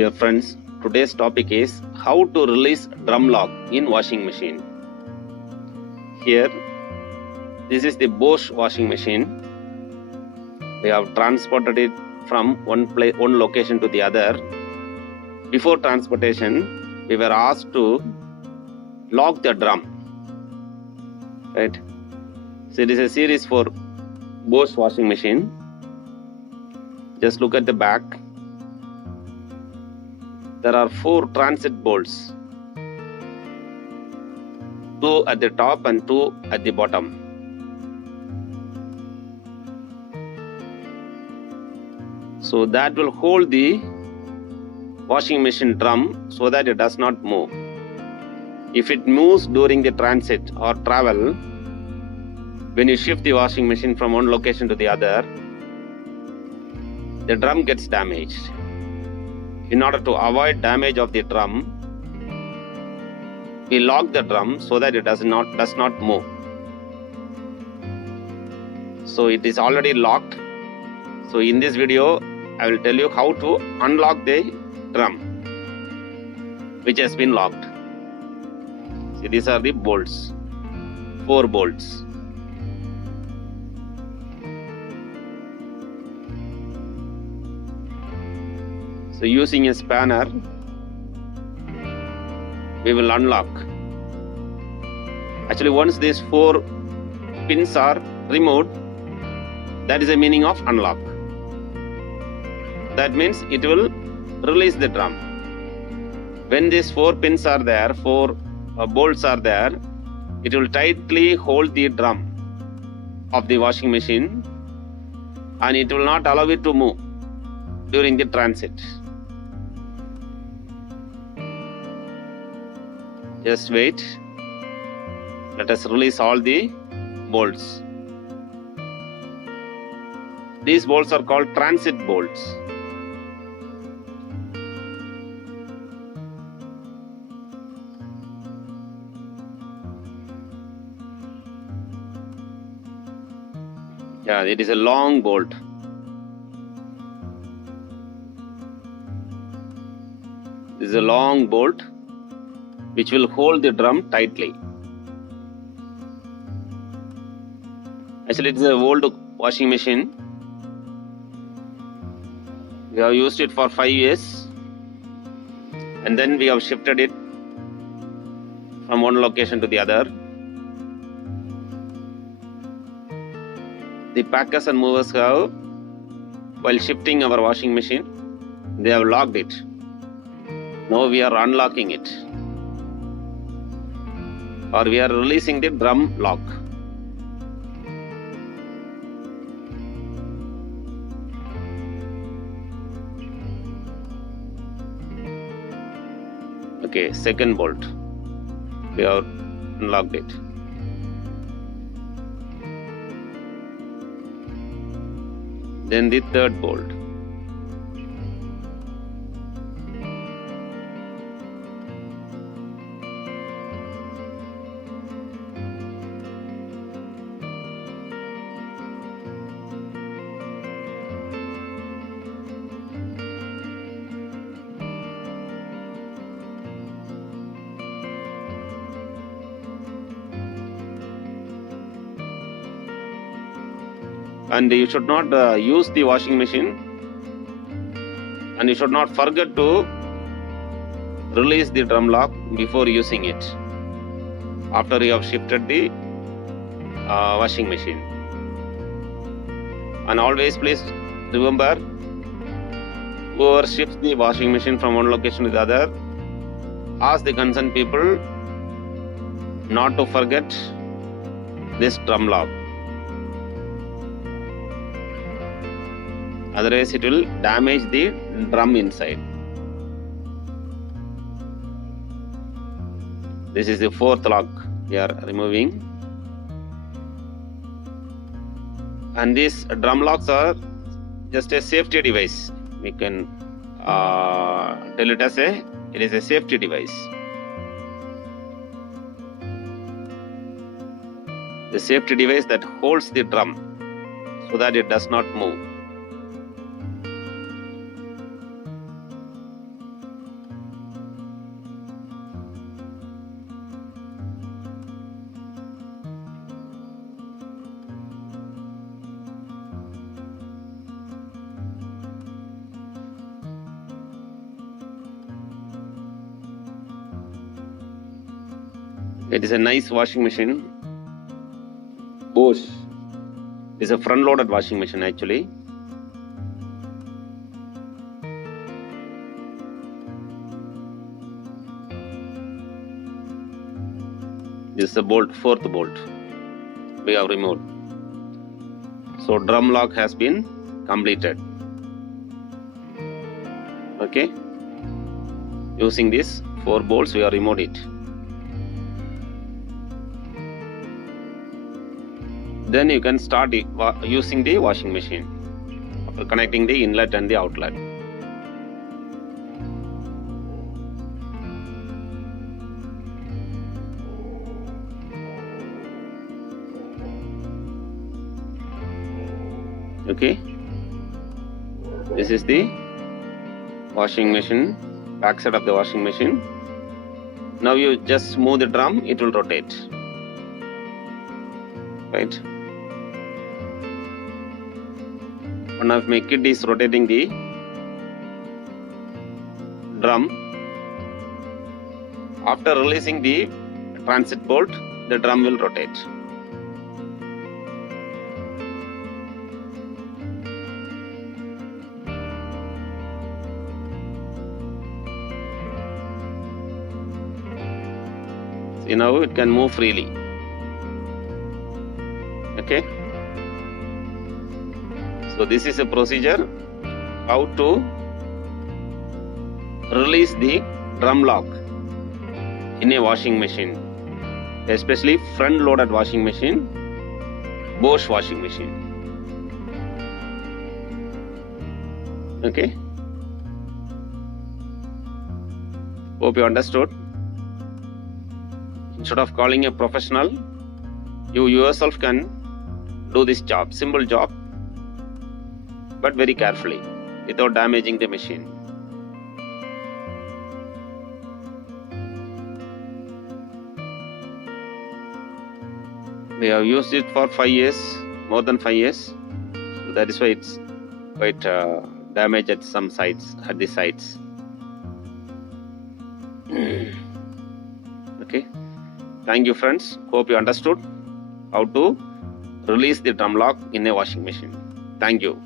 Dear friends, today's topic is how to release drum lock in washing machine. Here, this is the Bosch washing machine. We have transported it from one location to the other. Before transportation, we were asked to lock the drum. Right? So it is a series for Bosch washing machine. Just look at the back. There are 4 transit bolts, 2 at the top and 2 at the bottom. So that will hold the washing machine drum so that it does not move. If it moves during the transit or travel, when you shift the washing machine from one location to the other, the drum gets damaged. In order to avoid damage of the drum, we lock the drum so that it does not move. So it is already locked. So in this video, I will tell you how to unlock the drum which has been locked. See, these are the bolts, 4 bolts. So using a spanner, we will unlock. Actually, once these 4 pins are removed, that is the meaning of unlock. That means it will release the drum. When these 4 pins are there, 4 bolts are there, it will tightly hold the drum of the washing machine and it will not allow it to move during the transit. Just wait. Let us release all the bolts. These bolts are called transit bolts. Yeah, it is a long bolt. This is a long bolt which will hold the drum tightly. Actually, it is an old washing machine. We have used it for 5 years and then we have shifted it from one location to the other. The packers and movers have, while shifting our washing machine, they have locked it. Now we are unlocking it, or we are releasing the drum lock. Okay, second bolt, we have unlocked it. Then the third bolt. And you should not use the washing machine, and you should not forget to release the drum lock before using it after you have shifted the washing machine. And always please remember, whoever shifts the washing machine from one location to the other, ask the concerned people not to forget this drum lock. Otherwise, it will damage the drum inside. This is the 4th lock we are removing. And these drum locks are just a safety device. We can tell it as it is a safety device. The safety device that holds the drum so that it does not move. It is a nice washing machine. Bosch. It is a front loaded washing machine actually. This is the bolt, fourth bolt we have removed. So drum lock has been completed. Okay, using these 4 bolts we have removed it. Then you can start using the washing machine after connecting the inlet and the outlet. Okay, this is the washing machine, back side of the washing machine. Now you just move the drum, it will rotate, right? One of my kid is rotating the drum. After releasing the transit bolt, the drum will rotate. See, now it can move freely. Okay. So this is a procedure how to release the drum lock in a washing machine, especially front loaded washing machine, Bosch washing machine. Okay. Hope you understood. Instead of calling a professional, you yourself can do this job, simple job, but very carefully without damaging the machine. We have used it for 5 years, more than 5 years. So that is why it's quite damaged at some sides, at the sides. Okay. Thank you, friends. Hope you understood how to release the drum lock in a washing machine. Thank you.